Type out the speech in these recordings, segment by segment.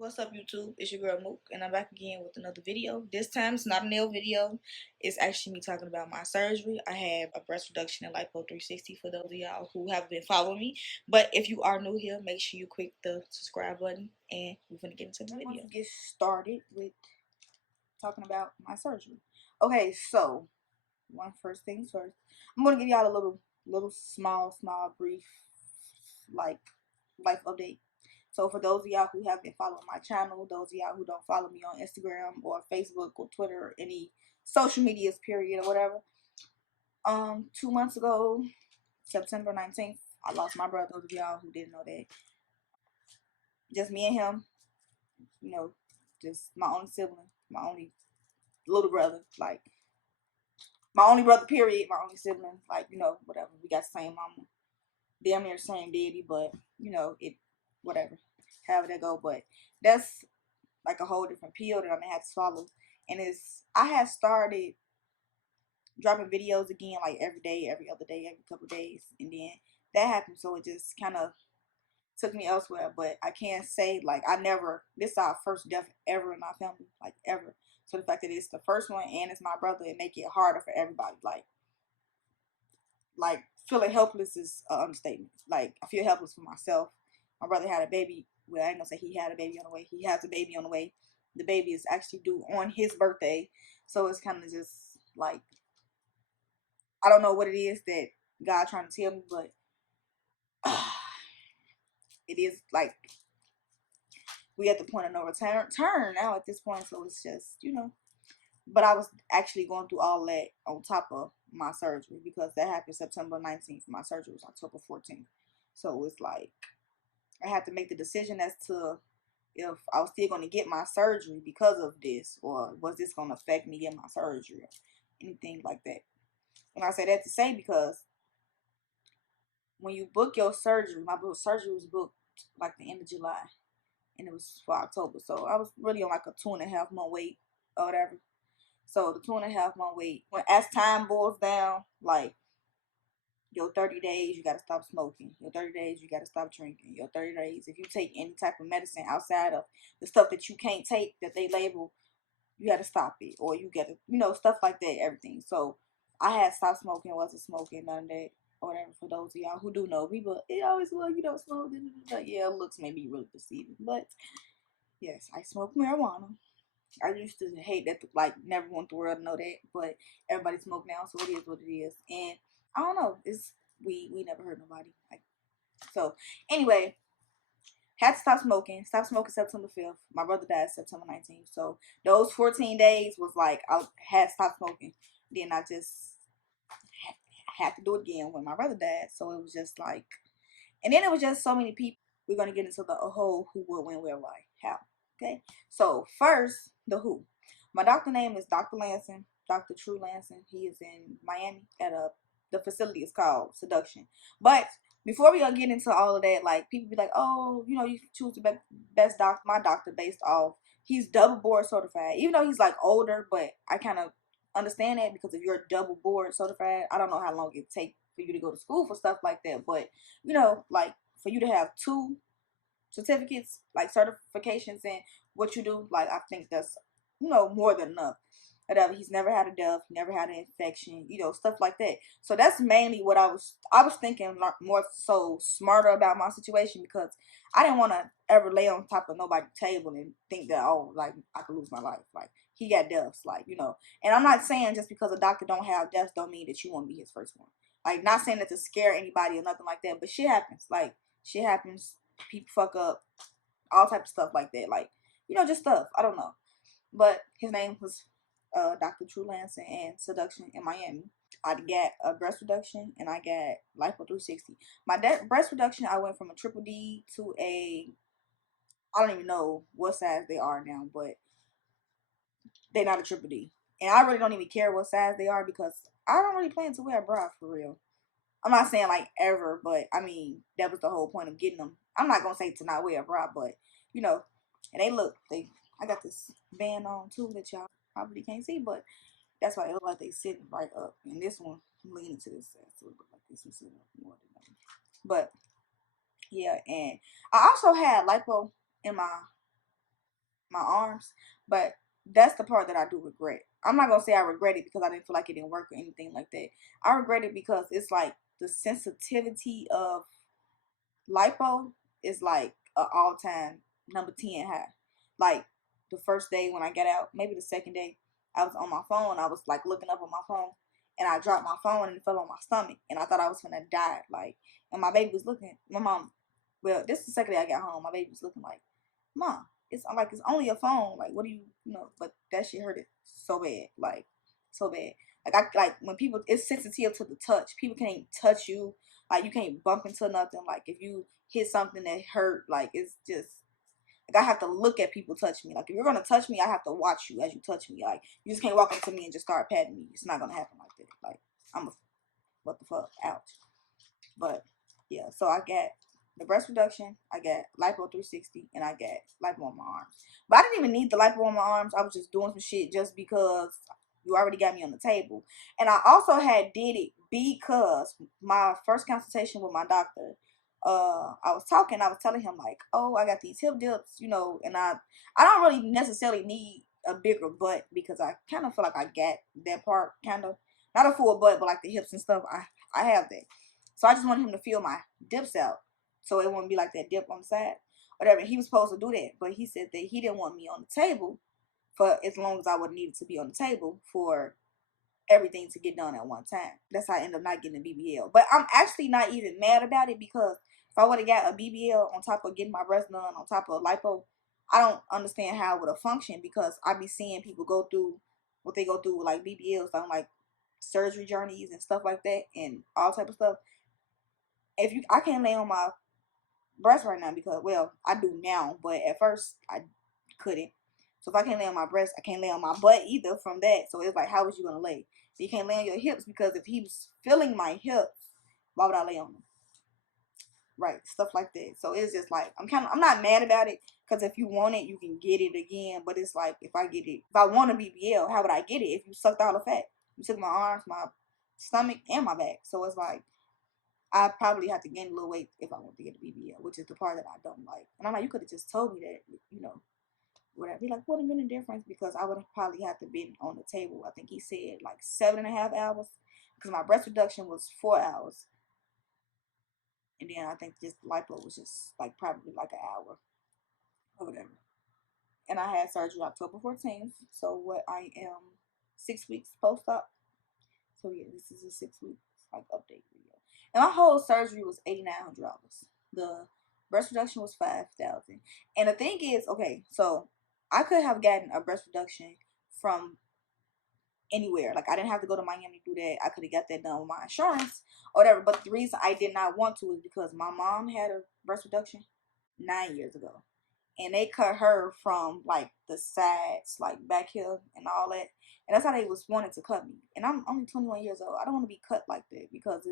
What's up, YouTube? It's your girl Mook, and I'm back again with another video. This time it's not a nail video. It's actually me talking about my surgery. I have a breast reduction and lipo 360 for those of y'all who haven't been following me. But if you are new here, make sure you click the subscribe button, and we're gonna get into the video. Get started with talking about my surgery. Okay, so first things first. I'm gonna give y'all a little small brief like life update. So for those of y'all who have been following my channel, those of y'all who don't follow me on Instagram or Facebook or Twitter or any social medias period or whatever, 2 months ago, September 19th, I lost my brother. Those of y'all who didn't know that, just me and him, you know, just my only sibling, my only little brother, like my only brother period, my only sibling, like, whatever. We got the same mama, damn near the same daddy, but it whatever, however that go. But that's like a whole different pill that I'm gonna have to swallow. And I had started dropping videos again like every day, every other day, every couple of days, and then that happened, so it just kind of took me elsewhere. But I can't say like this is our first death ever in my family, like ever. So the fact that it's the first one and it's my brother, it make it harder for everybody. Like feeling helpless is an understatement. Like I feel helpless for myself. My brother had a baby. Well, I ain't gonna say he had a baby on the way. He has a baby on the way. The baby is actually due on his birthday. So it's kind of just like, I don't know what it is that God trying to tell me, but it is like we at the point of no return now at this point. So it's just, But I was actually going through all that on top of my surgery, because that happened September 19th. My surgery was October 14th. So it's like I had to make the decision as to if I was still going to get my surgery because of this, or was this going to affect me getting my surgery or anything like that. And I say that to say because when you book your surgery, my surgery was booked like the end of July, and it was for October. So I was really on like a 2.5 month wait or whatever. So the 2.5 month wait, when as time boils down, like your 30 days, you got to stop smoking. Your 30 days, you got to stop drinking. Your 30 days, if you take any type of medicine outside of the stuff that you can't take that they label, you got to stop it. Or you got to, stuff like that, everything. So I had stopped smoking, wasn't smoking, none of that, or whatever, for those of y'all who do know me. But it always, well, you don't smoke. Yeah, looks may be really deceiving. But yes, I smoke marijuana. I used to hate that, like, never want the world to know that, but everybody smoke now, so it is what it is. And I don't know, it's we never hurt nobody. Like, so anyway, had to stop smoking. Stopped smoking September 5th. My brother died September 19th. So those 14 days was like I had stopped smoking. Then I just had to do it again when my brother died. So it was just like, and then it was just so many people. We're gonna get into the whole who, what, when, where, why, how. Okay. So first, the who. My doctor name is Dr. Lansing, Dr. True Lansing. He is in Miami at the facility is called Seduction. But before we get into all of that, like people be like, oh, you choose the best doctor. My doctor based off, he's double board certified. Even though he's like older, but I kind of understand that, because if you're double board certified, I don't know how long it take for you to go to school for stuff like that. But like for you to have two certificates, like certifications in what you do, like I think that's more than enough. Whatever. He's never had a death, never had an infection, stuff like that. So that's mainly what I was thinking, more so smarter about my situation, because I didn't want to ever lay on top of nobody's table and think that, oh, like I could lose my life. Like he got deaths, like and I'm not saying just because a doctor don't have deaths don't mean that you want to be his first one. Like, not saying that to scare anybody or nothing like that, but shit happens. Like shit happens, people fuck up, all type of stuff like that. Like just stuff, I don't know. But his name was Dr. True Lansing and Seduction in Miami. I got a breast reduction and I got lipo 360. My breast reduction, I went from a triple D to I don't even know what size they are now, but they're not a triple D. And I really don't even care what size they are, because I don't really plan to wear a bra for real. I'm not saying like ever, but I mean, that was the whole point of getting them. I'm not going to say to not wear a bra, but and I got this band on too that y'all probably can't see, but that's why it looks like they sitting right up. And this one, I'm leaning to this side, so it looks like this one sitting up more than that. But yeah, and I also had lipo in my my arms. But that's the part that I do regret. I'm not gonna say I regret it because I didn't feel like it didn't work or anything like that. I regret it because it's like the sensitivity of lipo is like a all time number 10 high. Like the first day when I got out, maybe the second day, I was on my phone. I was like looking up on my phone, and I dropped my phone and it fell on my stomach, and I thought I was gonna die. Like, and my baby was looking. My mom. Well, this is the second day I got home. My baby was looking like, Mom, it's like it's only a phone. Like, what do you know? But that shit hurt it so bad, like so bad. Like when people, it's sensitive to the touch. People can't touch you. Like you can't bump into nothing. Like if you hit something that hurt, like it's just like I have to look at people touch me. Like if you're gonna touch me, I have to watch you as you touch me. Like you just can't walk up to me and just start patting me. It's not gonna happen like that. Like I'm a what the fuck, ouch. But yeah, so I got the breast reduction, I got lipo 360, and I got lipo on my arms. But I didn't even need the lipo on my arms. I was just doing some shit just because you already got me on the table. And I also had did it because my first consultation with my doctor, I was telling him like, oh, I got these hip dips, and I don't really necessarily need a bigger butt because I kind of feel like I got that part kind of, not a full butt, but like the hips and stuff. I have that. So I just wanted him to feel my dips out. So it wouldn't be like that dip on the side. Whatever. He was supposed to do that. But he said that he didn't want me on the table for as long as I would need to be on the table for everything to get done at one time. That's how I ended up not getting a BBL. But I'm actually not even mad about it because if I would have got a BBL on top of getting my breast done, on top of lipo, I don't understand how it would have functioned because I be seeing people go through what they go through with like BBLs on like surgery journeys and stuff like that and all type of stuff. I can't lay on my breast right now because, well, I do now, but at first I couldn't. So if I can't lay on my breast, I can't lay on my butt either from that. So it's like, how was you gonna lay? So you can't lay on your hips because if he was feeling my hips, why would I lay on them? Right, stuff like that. So it's just like I'm not mad about it because if you want it, you can get it again. But it's like if I want a BBL, how would I get it if you sucked all the fat? You took my arms, my stomach, and my back. So it's like I probably have to gain a little weight if I want to get a BBL, which is the part that I don't like. And I'm like, you could have just told me that, whatever. Be like, what have been the difference? Because I would have probably have to been on the table. I think he said like 7.5 hours because my breast reduction was 4 hours. And then I think just lipo was just like probably like an hour or whatever. And I had surgery October 14th. So what I am 6 weeks post-op. So yeah, this is a 6 week like update video. And my whole surgery was $8,900. The breast reduction was $5,000. And the thing is, okay, so I could have gotten a breast reduction from anywhere. Like I didn't have to go to Miami to do that. I could have got that done with my insurance or whatever. But the reason I did not want to is because my mom had a breast reduction 9 years ago. And they cut her from like the sides, like back here and all that. And that's how they was wanting to cut me. And I'm only 21 years old. I don't want to be cut like that because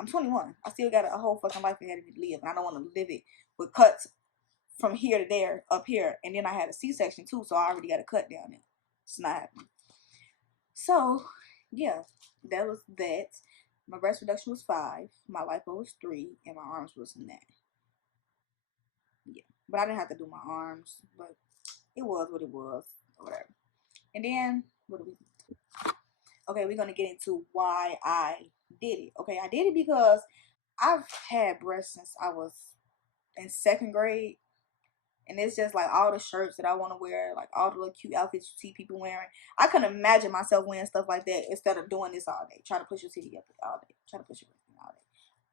I'm 21. I still got a whole fucking life ahead of me to live. And I don't want to live it with cuts from here to there, up here. And then I had a C-section too, so I already got a cut down there. It's not happening. So, yeah, that was that. My breast reduction was 5. My lipo was 3. And my arms was 9. Yeah. But I didn't have to do my arms. But it was what it was. Or whatever. And then, what do we do? Okay, we're going to get into why I did it. Okay, I did it because I've had breasts since I was in 2nd grade. And it's just like all the shirts that I want to wear, like all the little cute outfits you see people wearing. I couldn't imagine myself wearing stuff like that instead of doing this all day. Trying to push your titty up all day. Trying to push your titty all day.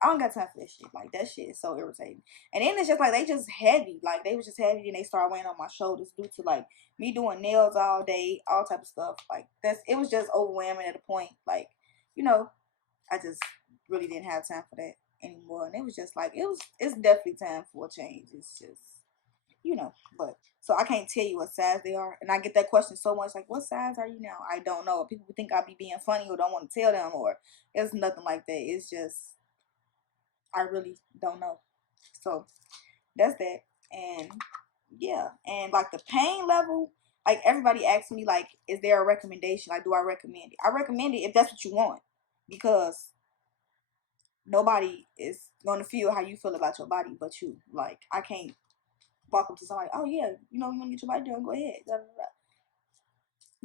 I don't got time for that shit. Like that shit is so irritating. And then it's just like they just heavy. Like they was just heavy and they started weighing on my shoulders due to like me doing nails all day, all type of stuff. Like it was just overwhelming at a point. Like, I just really didn't have time for that anymore. And it was just like it's definitely time for a change. It's just but so I can't tell you what size they are. And I get that question so much, like, what size are you now? I don't know. People think I'll be being funny or don't want to tell them, or it's nothing like that. It's just I really don't know. So that's that. And yeah, and like the pain level, like everybody asks me, like, is there a recommendation? Like, do I recommend it? I recommend it if that's what you want, because nobody is going to feel how you feel about your body but you. Like, I can't walk up to somebody, oh yeah, you know, you want to get your body done, go ahead. Da, da, da.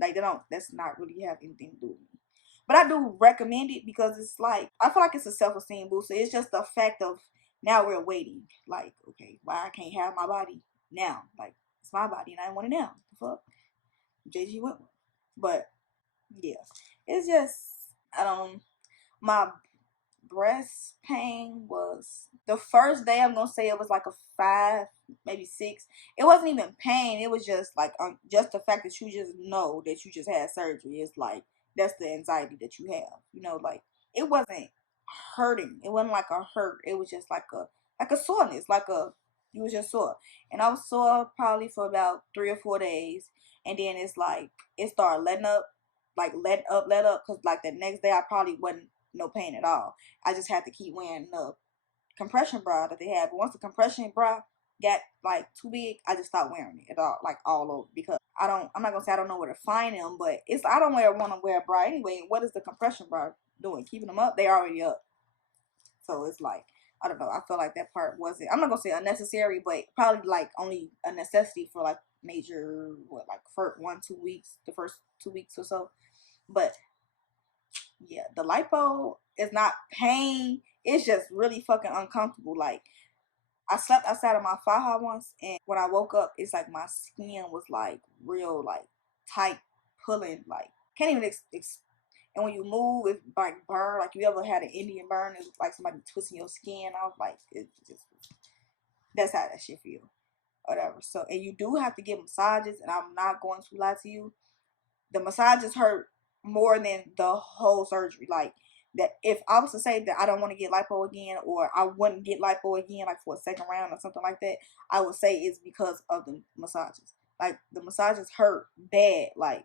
Like they don't. That's not really have anything to do with me. But I do recommend it because it's like I feel like it's a self-esteem booster. It's just the fact of now we're waiting. Like, okay, why I can't have my body now? Like it's my body and I want it now. The fuck, JG went. But yeah, it's just my breast pain was the first day. I'm gonna say it was like a 5, maybe 6. It wasn't even pain. It was just like just the fact that you just know that you just had surgery. It's like that's the anxiety that you have. You know, like it wasn't hurting. It wasn't like a hurt. It was just like a soreness, like a you was just sore. And I was sore probably for about 3 or 4 days, and then it's like it started letting up, like let up, cause like the next day I probably wasn't no pain at all. I just had to keep wearing the compression bra that they have. But once the compression bra got like too big, I just stopped wearing it at all, like all over, because I'm not gonna say I don't know where to find them, but it's I don't want to wear a bra anyway. What is the compression bra doing? Keeping them up? They already up. So it's like I don't know. I feel like that part wasn't. I'm not gonna say unnecessary, but probably like only a necessity for like major like for 1-2 weeks, the first 2 weeks or so. But yeah, the lipo is not pain. It's just really fucking uncomfortable. Like I slept outside of my faja once, and when I woke up, it's like my skin was like real, like tight, pulling, like can't even and when you move, it like burn. Like you ever had an Indian burn? It's like somebody twisting your skin off. Like it just that's how that shit feel. Whatever. So and you do have to get massages, and I'm not going to lie to you, the massages hurt more than the whole surgery. Like that if I was to say that I don't want to get lipo again, or I wouldn't get lipo again like for a second round or something like that, I would say it's because of the massages. Like the massages hurt bad. Like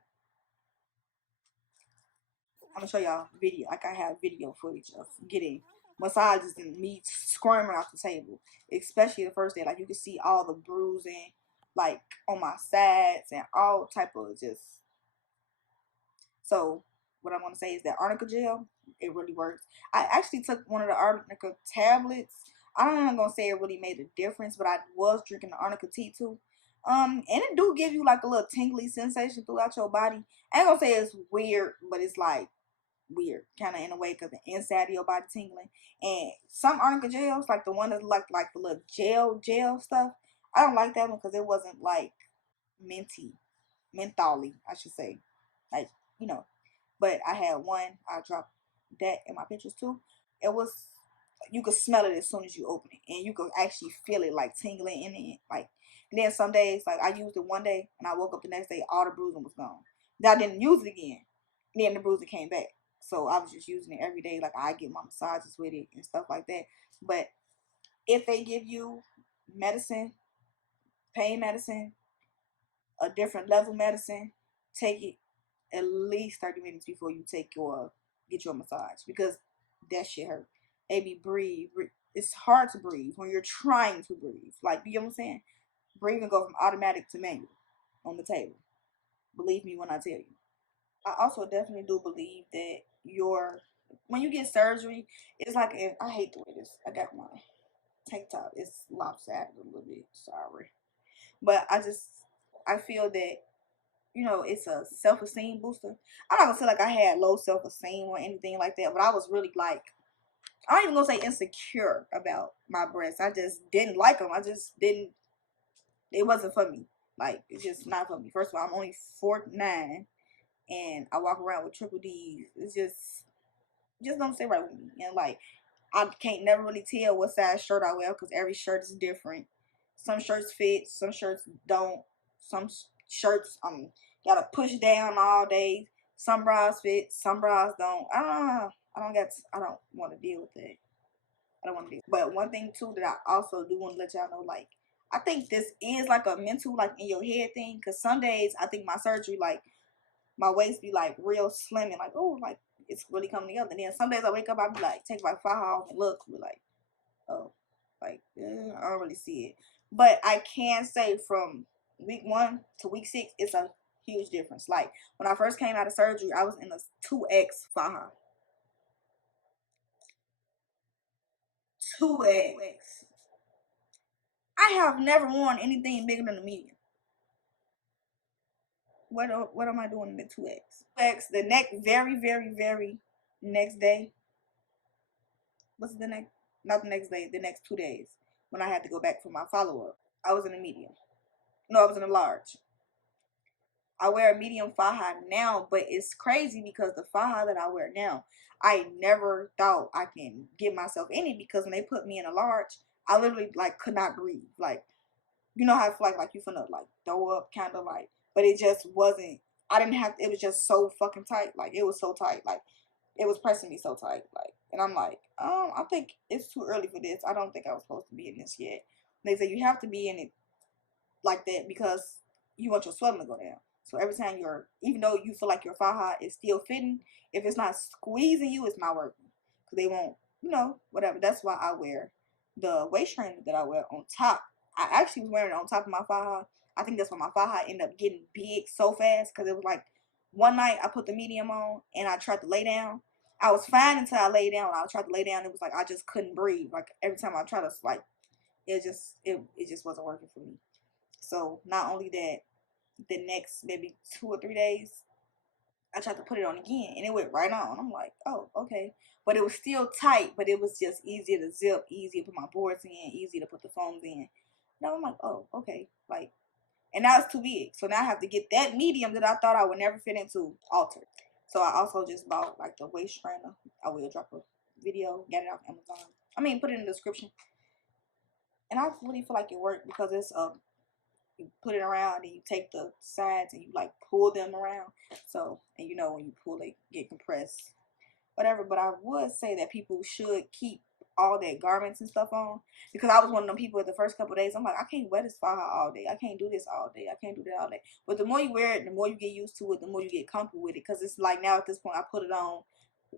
I'm gonna show y'all video. Like I have video footage of getting massages and me squirming off the table, especially the first day. Like you can see all the bruising, like on my sides and all type of just. So what I want to say is that arnica gel, it really works. I actually took one of the arnica tablets. I'm not gonna say it really made a difference, but I was drinking the arnica tea too. And it do give you like a little tingly sensation throughout your body. I ain't gonna say it's weird, but it's like weird, kind of in a way, because the inside of your body tingling. And some arnica gels, like the one that's like the little gel stuff, I don't like that one because it wasn't like minty, mentholy, I should say, like you know. But I had one. I dropped that in my pictures too. It was you could smell it as soon as you open it, and you could actually feel it like tingling in it. Like and then some days, like I used it one day, and I woke up the next day, all the bruising was gone. Then I didn't use it again. Then the bruising came back. So I was just using it every day. Like I get my massages with it and stuff like that. But if they give you medicine, pain medicine, a different level medicine, take it at least 30 minutes before you get your massage, because that shit hurt. Maybe breathe. It's hard to breathe when you're trying to breathe. Like, you know what I'm saying? Breathing go from automatic to manual on the table. Believe me when I tell you. I also definitely do believe that when you get surgery, it's like I hate the way this. I got my tank top. It's lopsided a little bit. Sorry, but I feel that it's a self-esteem booster. I'm not gonna say like I had low self-esteem or anything like that, but I was really like, I ain't even gonna say insecure about my breasts. I just didn't like them. I just didn't, it wasn't for me. Like, it's just not for me. First of all, I'm only 49 and I walk around with triple D's. It's just don't stay right with me. And like, I can't never really tell what size shirt I wear because every shirt is different. Some shirts fit, some shirts don't. Some shirts gotta push down all day. Some bras fit, some bras don't. I don't want to deal with that. I don't want to deal. But one thing too that I also do want to let y'all know, like, I think this is like a mental, like in your head thing. Cause some days I think my surgery, like my waist be like real slim and like, oh, like it's really coming together. And then some days I wake up, I be like, take my file off and look, be like, oh, like I don't really see it. But I can say from week 1 to week 6, it's a huge difference. Like when I first came out of surgery, I was in a 2X faja. 2X. I have never worn anything bigger than a medium. What am I doing in the 2X? 2X, the next very next day. What's the next? Not the next day, the next 2 days. When I had to go back for my follow up. I was in a medium. No, I was in a large. I wear a medium faja now, but it's crazy because the faja that I wear now, I never thought I can get myself in it, because when they put me in a large, I literally like could not breathe. Like, you know how I feel like you finna like throw up, kind of like, but it just wasn't. I didn't have. It was just so fucking tight. Like, it was so tight. Like, it was pressing me so tight. Like, and I'm like, I think it's too early for this. I don't think I was supposed to be in this yet. And they say you have to be in it like that because you want your swelling to go down. So every time even though you feel like your faja is still fitting, if it's not squeezing you, it's not working. Because they won't, whatever. That's why I wear the waist trainer that I wear on top. I actually was wearing it on top of my faja. I think that's why my faja ended up getting big so fast, because it was like one night I put the medium on and I tried to lay down. I was fine until I lay down. I tried to lay down. It was like I just couldn't breathe. Like, every time I tried to, like, it just wasn't working for me. So not only that, the next maybe 2 or 3 days, I tried to put it on again and it went right on. I'm like, oh, okay. But it was still tight, but it was just easier to zip, easier to put my boards in, easier to put the phones in. Now I'm like, oh, okay. Like, and now it's too big. So now I have to get that medium that I thought I would never fit into altered. So I also just bought like the waist trainer. I will drop a video, get it off Amazon. I mean, put it in the description. And I really feel like it worked because it's you put it around and you take the sides and you like pull them around. So, and when you pull it, get compressed, whatever. But I would say that people should keep all their garments and stuff on, because I was one of them people the first couple of days. I'm like, I can't wear this faja all day. I can't do this all day. I can't do that all day. But the more you wear it, the more you get used to it, the more you get comfortable with it. Because it's like now at this point, I put it on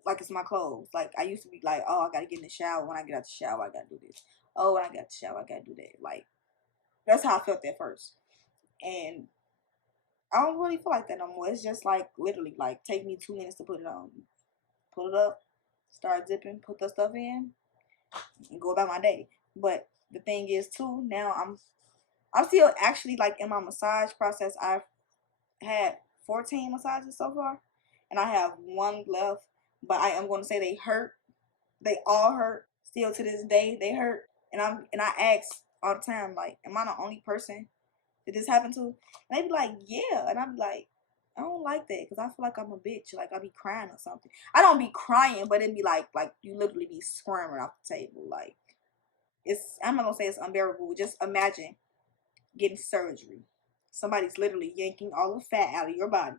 like it's my clothes. Like, I used to be like, oh, I gotta get in the shower. When I get out the shower, I gotta do this. Oh, when I get out the shower, I gotta do that. Like, that's how I felt at first. And I don't really feel like that no more. It's just like literally like take me 2 minutes to put it on. Pull it up, start zipping, put the stuff in, and go about my day. But the thing is too, now I'm still actually like in my massage process. I've had 14 massages so far, and I have one left. But I am going to say they hurt. They all hurt. Still to this day, they hurt. And I ask all the time, like, am I the only person did this happen to? And they be like, yeah. And I be like, I don't like that, because I feel like I'm a bitch. Like, I be crying or something. I don't be crying, but it be like you literally be squirming off the table. Like, I'm not gonna say it's unbearable. Just imagine getting surgery. Somebody's literally yanking all the fat out of your body.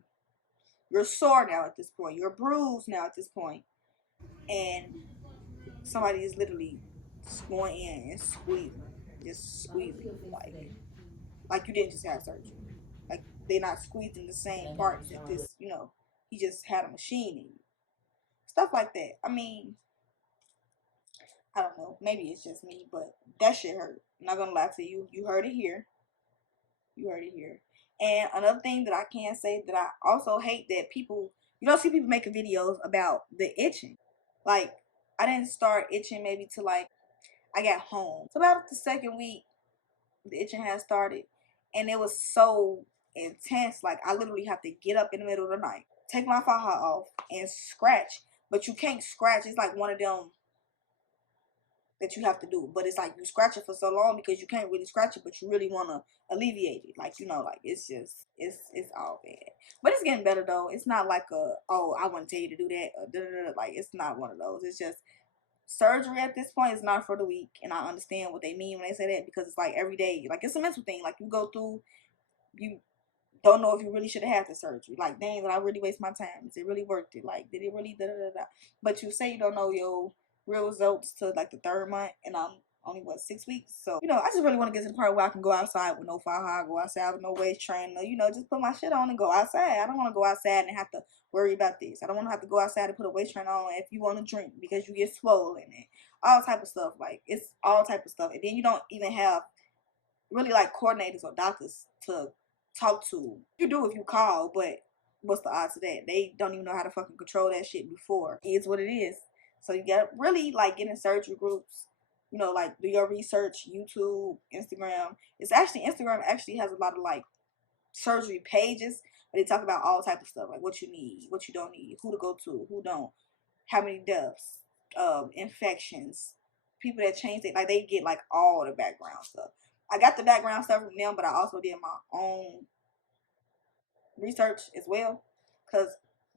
You're sore now at this point. You're bruised now at this point. And somebody is literally going in and squeezing. Just squeezing. Like you didn't just have surgery. Like, they're not squeezing the same parts that he just had a machine in you. Stuff like that. I mean, I don't know. Maybe it's just me, but that shit hurt. I'm not gonna lie to you. You heard it here. You heard it here. And another thing that I can say that I also hate that people, you don't see people making videos about the itching. Like, I didn't start itching maybe till like I got home. So about the second week, the itching had started, and it was so intense. Like, I literally have to get up in the middle of the night, take my faja off, and scratch. But you can't scratch. It's like one of them that you have to do. But it's like you scratch it for so long because you can't really scratch it, but you really want to alleviate it. Like, like it's just it's all bad. But it's getting better though. It's not like I want to tell you to do that. Like, it's not one of those. It's just surgery at this point is not for the weak, and I understand what they mean when they say that, because it's like every day. Like, it's a mental thing. Like, you go through, you don't know if you really should have had the surgery. Like, dang, did I really waste my time? Is it really worth it? Like, did it really But you say you don't know your real results to like the 3rd month, and I'm only 6 weeks. So I just really want to get to the part where I can go outside with no faja, go outside with no waist trainer, just put my shit on and go outside. I don't want to go outside and have to worry about this. I don't want to have to go outside and put a waist trainer on if you want to drink because you get swollen and all type of stuff. Like, it's all type of stuff. And then you don't even have really like coordinators or doctors to talk to. You do if you call, but what's the odds of that? They don't even know how to fucking control that shit before. It is what it is. So you got really like get in surgery groups. You know, like do your research, YouTube, Instagram. Instagram actually has a lot of like surgery pages, but they talk about all type of stuff, like what you need, what you don't need, who to go to, who don't, how many deaths, infections, people that change it, like they get like all the background stuff. I got the background stuff from them, but I also did my own research as well, because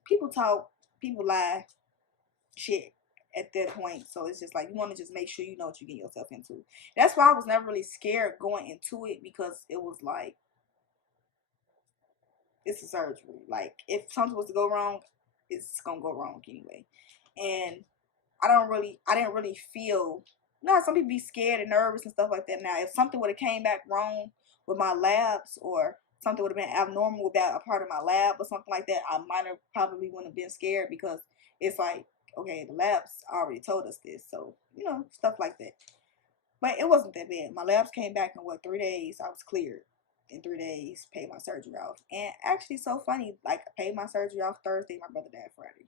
people talk, people lie, shit at that point. So it's just like you want to just make sure you know what you get yourself into. That's why I was never really scared going into it, because it was like, it's a surgery. Like if something was to go wrong, it's gonna go wrong anyway. And I didn't really feel. You know how some people be scared and nervous and stuff like that. Now, if something would have came back wrong with my labs, or something would have been abnormal about a part of my lab or something like that, I might have probably wouldn't have been scared, because it's like, okay, the labs already told us this, so you know, stuff like that. But it wasn't that bad. My labs came back in what, 3 days. I was cleared in 3 days. Paid my surgery off, and actually, so funny. Like I paid my surgery off Thursday. My brother died Friday,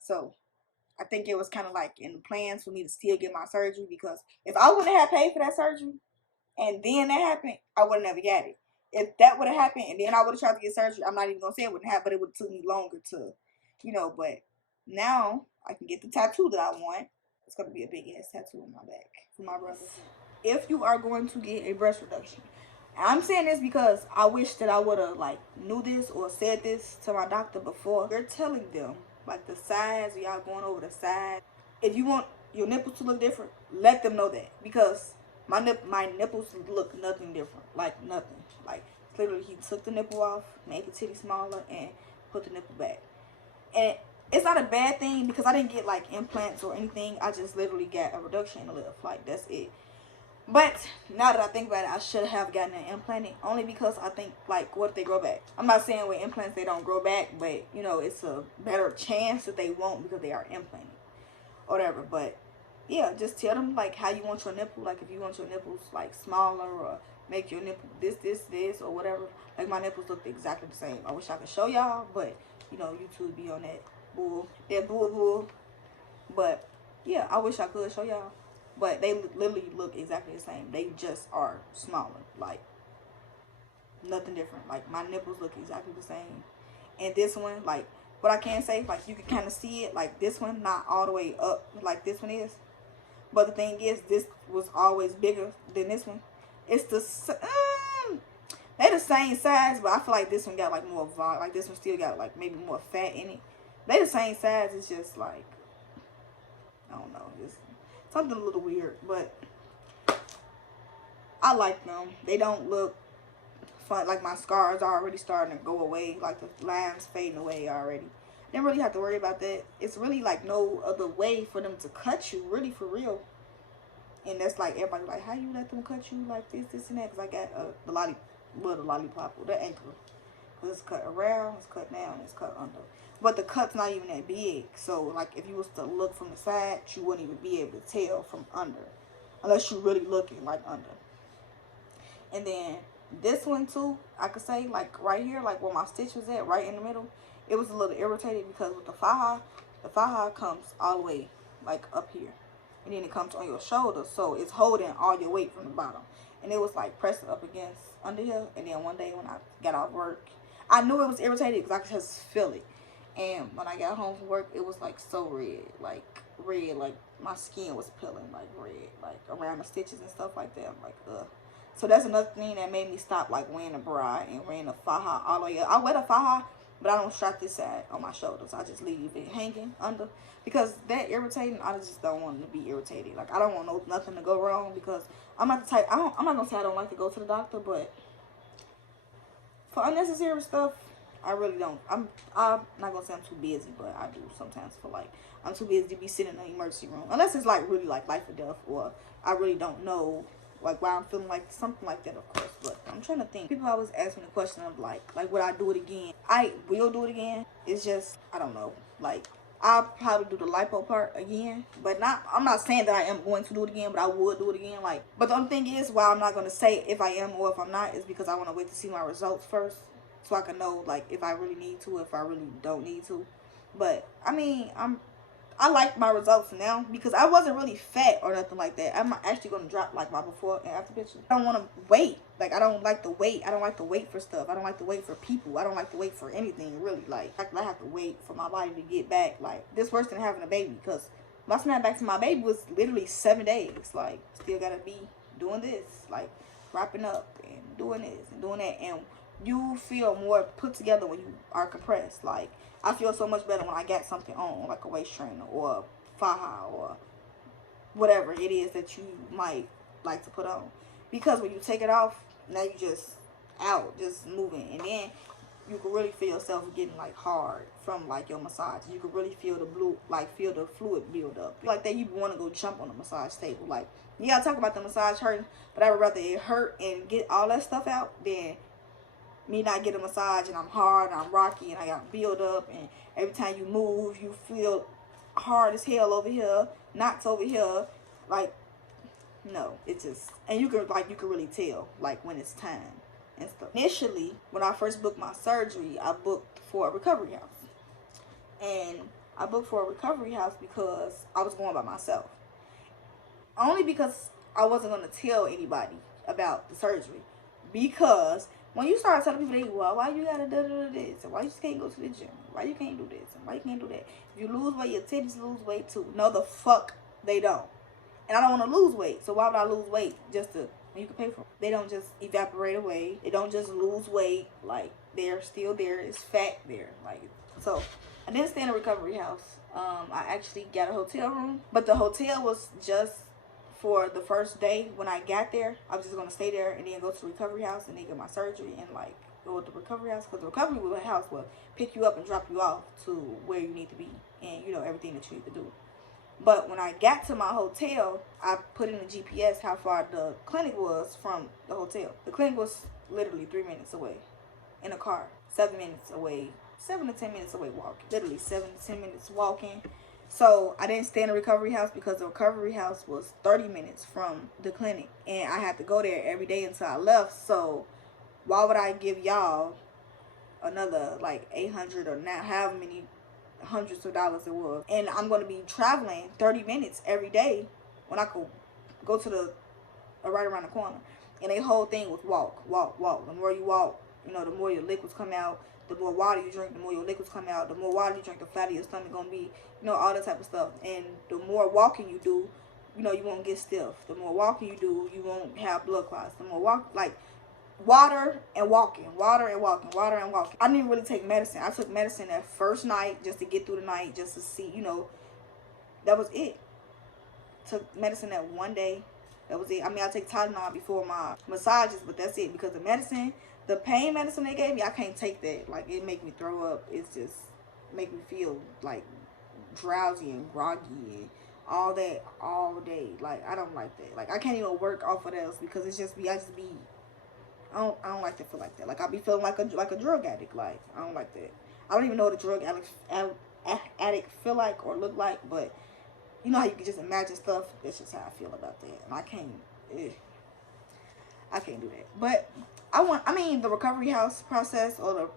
so I think it was kind of like in the plans for me to still get my surgery, because if I wouldn't have paid for that surgery and then that happened, I would have never got it. If that would have happened and then I would have tried to get surgery, I'm not even gonna say it wouldn't have, but it would have took me longer to, you know. But now I can get the tattoo that I want. It's gonna be a big ass tattoo on my back for my brother. If you are going to get a breast reduction, I'm saying this because I wish that I would have like knew this or said this to my doctor before. You're telling them like the size, y'all going over the size. If you want your nipples to look different, let them know that, because my nipples look nothing different, like nothing. Like literally, he took the nipple off, made the titty smaller, and put the nipple back. And it's not a bad thing, because I didn't get like implants or anything. I just literally got a reduction in the lift. Like that's it. But now that I think about it, I should have gotten an implanted, only because I think, like, what if they grow back? I'm not saying with implants they don't grow back, but, you know, it's a better chance that they won't, because they are implanted or whatever. But, yeah, just tell them, like, how you want your nipple. Like, if you want your nipples, like, smaller, or make your nipple this, or whatever. Like, my nipples look exactly the same. I wish I could show y'all, but, you know, YouTube be on that bull. But, yeah, I wish I could show y'all. But they literally look exactly the same. They just are smaller. Like, nothing different. Like, my nipples look exactly the same. And this one, like, what I can say, like, you can kind of see it. Like, this one, not all the way up like this one is. But the thing is, this was always bigger than this one. It's they the same size, but I feel like this one got, like, more volume. Like, this one still got, like, maybe more fat in it. They the same size. It's just, like, I don't know. It's something a little weird, but I like them. They don't look fun. Like, my scars are already starting to go away. Like, the lines fading away already. Didn't really have to worry about that. It's really, like, no other way for them to cut you, really, for real. And that's, like, everybody like, how you let them cut you like this, and that? Because I got the lollipop, or the ankle. Because it's cut around, it's cut down, it's cut under. But the cut's not even that big. So, like, if you was to look from the side, you wouldn't even be able to tell from under. Unless you really looking, like, under. And then, this one, too, I could say, like, right here, like, where my stitch was at, right in the middle, it was a little irritated, because with the faja comes all the way, like, up here. And then it comes on your shoulder, so it's holding all your weight from the bottom. And it was, like, pressing up against under here. And then one day when I got off work, I knew it was irritated, because I could just feel it. And when I got home from work, it was, like, so red. Like, my skin was peeling, like, red. Like, around the stitches and stuff like that. I'm like, ugh. So that's another thing that made me stop, like, wearing a bra and wearing a faja all the way up. I wear the faja, but I don't strap this side on my shoulders. I just leave it hanging under. Because that irritating, I just don't want it to be irritated. Like, I don't want nothing to go wrong, because I'm not the type, I'm not going to say I don't like to go to the doctor, but for unnecessary stuff, I really don't. I'm not gonna say I'm too busy, but I do sometimes feel like I'm too busy to be sitting in the emergency room. Unless it's like really like life or death, or I really don't know like why I'm feeling like something like that, of course. But I'm trying to think. People always ask me the question of like would I do it again? I will do it again. It's just I don't know. Like I'll probably do the lipo part again, but not. I'm not saying that I am going to do it again, but I would do it again. Like, but the only thing is, why I'm not gonna say if I am or if I'm not, is because I want to wait to see my results first, so I can know like if I really need to, if I really don't need to. But I mean, I like my results now because I wasn't really fat or nothing like that. I'm actually gonna drop like my before and after pictures. I don't want to wait. Like I don't like to wait. I don't like to wait for stuff. I don't like to wait for people. I don't like to wait for anything really. Like I have to wait for my body to get back. Like this worse than having a baby because my snap back to my baby was literally 7 days. Like still gotta be doing this, like wrapping up and doing this and doing that, and you feel more put together when you are compressed. Like I feel so much better when I got something on, like a waist trainer or a faja or whatever it is that you might like to put on. Because when you take it off, now you just out, just moving, and then you can really feel yourself getting like hard from like your massage. You can really feel the blue, like feel the fluid build up. Like that, you want to go jump on the massage table. Like yeah, I talk about the massage hurting, but I would rather it hurt and get all that stuff out than me not get a massage and I'm hard and I'm rocky and I got build up, and every time you move you feel hard as hell over here, knots over here. Like no, it's just, and you can really tell like when it's time and stuff. Initially, when I first booked my surgery, I booked for a recovery house, and I booked for a recovery house because I was going by myself. Only because I wasn't going to tell anybody about the surgery. Because when you start telling people, well, why you gotta do this, and why you just can't go to the gym, why you can't do this, and why you can't do that. If you lose weight, your titties lose weight too. No, the fuck they don't. And I don't want to lose weight, so why would I lose weight just to, you can pay for it? They don't just evaporate away. They don't just lose weight. Like they're still there. It's fat there. Like so. I didn't stay in a recovery house. I actually got a hotel room, but the hotel was just for the first day. When I got there, I was just gonna stay there and then go to the recovery house and then get my surgery and like go to the recovery house, because the recovery house will pick you up and drop you off to where you need to be, and you know everything that you need to do. But when I got to my hotel, I put in the GPS how far the clinic was from the hotel. The clinic was literally 3 minutes away in a car, 7 minutes away, 7 to 10 minutes away walking. Literally 7 to 10 minutes walking. So I didn't stay in the recovery house because the recovery house was 30 minutes from the clinic, and I had to go there every day until I left. So why would I give y'all another like 800 or now however many hundreds of dollars it was, and I'm going to be traveling 30 minutes every day when I could go to the right around the corner. And the whole thing was walk. The more you walk, you know, the more your liquids come out. The more water you drink, the more your liquids come out. The more water you drink, the fatter your stomach gonna be. You know, all that type of stuff. And the more walking you do, you know, you won't get stiff. The more walking you do, you won't have blood clots. The more walk, like water and walking. I didn't really take medicine. I took medicine that first night just to get through the night, just to see, you know, that was it. Took medicine that one day. That was it. I mean, I take Tylenol before my massages, but that's it. Because the medicine, the pain medicine they gave me, I can't take that. Like, it make me throw up. It's just make me feel like drowsy and groggy and all that all day. Like, I don't like that. Like, I can't even work off of those because it's just I don't like to feel like that. Like, I be feeling like a drug addict. Like, I don't like that. I don't even know what a drug addict feel like or look like, but you know how you can just imagine stuff? That's just how I feel about that. And I can't do that. But I mean, the recovery house process or the,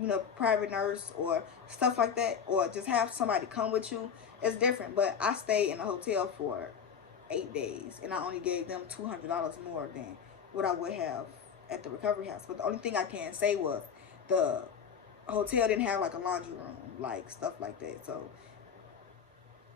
you know, private nurse or stuff like that, or just have somebody come with you, is different. But I stayed in a hotel for 8 days, and I only gave them $200 more than what I would have at the recovery house. But the only thing I can say was the hotel didn't have like a laundry room, like stuff like that. So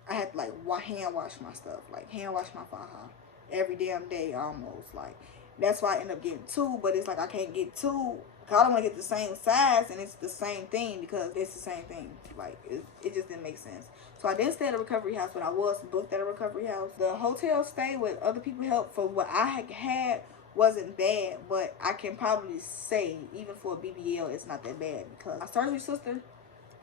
I had to like hand wash my stuff, like hand wash my faja every damn day almost. Like that's why I end up getting two, but it's like I can't get two because I don't want to get the same size and it's the same thing because it's the same thing. Like it just didn't make sense. So I didn't stay at a recovery house, but I was booked at a recovery house. The hotel stay with other people help for what I had wasn't bad, but I can probably say even for a BBL it's not that bad because my surgery sister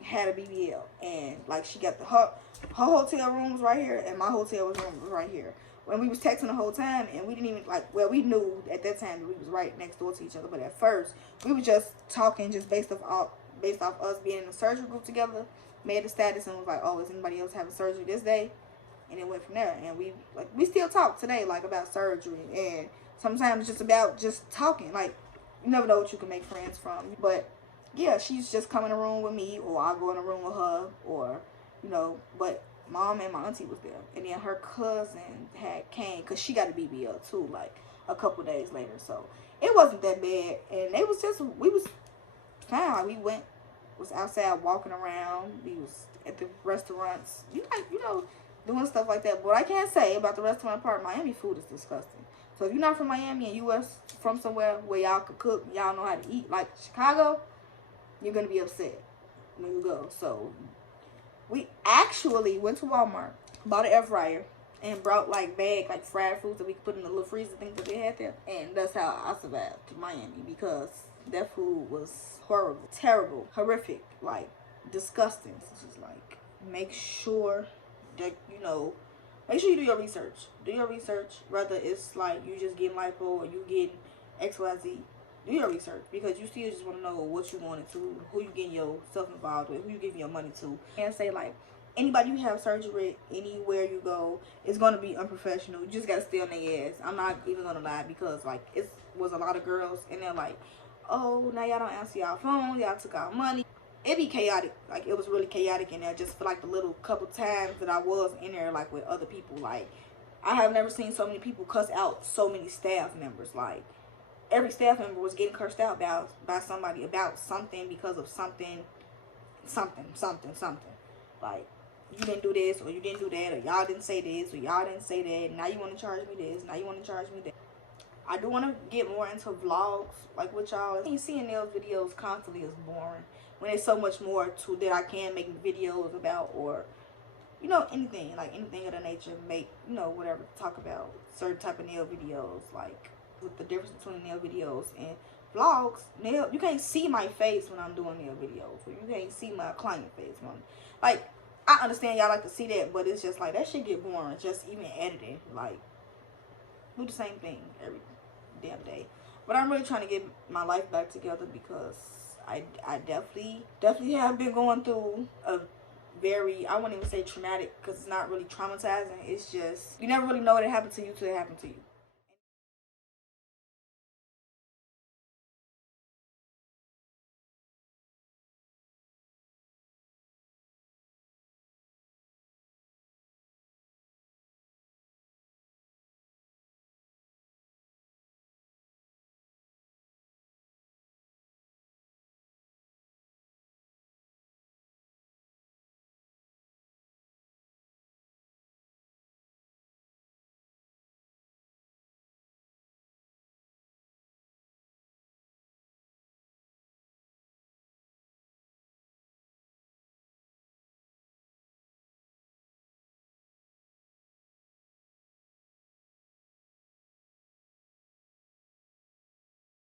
had a BBL, and like she got her hotel room was right here and my hotel room was right here. When we was texting the whole time, and we didn't even we knew at that time that we was right next door to each other, but at first we were just talking just based off us being in a surgery group together, made a status and was like, oh, is anybody else having surgery this day? And it went from there. And we still talk today like about surgery, and sometimes just about just talking. Like you never know what you can make friends from. But yeah, she's just come in a room with me, or I go in a room with her, or you know. But mom and my auntie was there, and then her cousin had came because she got a BBL too, like a couple days later. So it wasn't that bad, and they was just we was fine. Like, we was outside walking around. We was at the restaurants, doing stuff like that. But what I can't say about the restaurant part, Miami food is disgusting. So if you're not from Miami and you was from somewhere where y'all could cook, y'all know how to eat, like Chicago, you're gonna be upset when you go. So we actually went to Walmart, bought an air fryer, and brought like fried foods that we could put in the little freezer things that they had there. And that's how I survived to Miami, because that food was horrible, terrible, horrific, like disgusting. So it's just like, make sure that make sure you do your research. Do your research, whether it's like you just getting lipo or you getting XYZ. Do your research, because you still just want to know what you want to, who you getting yourself involved with, who you giving your money to. And say like, anybody you have surgery anywhere you go is going to be unprofessional. You just got to stay on their ass. I'm not even going to lie, because like it was a lot of girls and they're like, oh, now y'all don't answer y'all phone, y'all took our money. It'd be chaotic. Like, it was really chaotic in there, just for like the little couple times that I was in there, like with other people. Like, I have never seen so many people cuss out so many staff members. Like, every staff member was getting cursed out by somebody about something, because of something. Like, you didn't do this, or you didn't do that, or y'all didn't say this, or y'all didn't say that. Now you want to charge me this, now you want to charge me that. I do want to get more into vlogs, like with y'all. Seeing nails videos constantly is boring, when there's so much more to that I can make videos about, or anything of the nature. Make whatever, talk about certain type of nail videos, like with the difference between nail videos and vlogs. You can't see my face when I'm doing nail videos, or you can't see my client face like, I understand y'all like to see that, but it's just like, that shit get boring, just even editing. Like, do the same thing every damn day. But I'm really trying to get my life back together, because I definitely have been going through a very, I wouldn't even say traumatic, because it's not really traumatizing. It's just, you never really know what happened to you till it happened to you.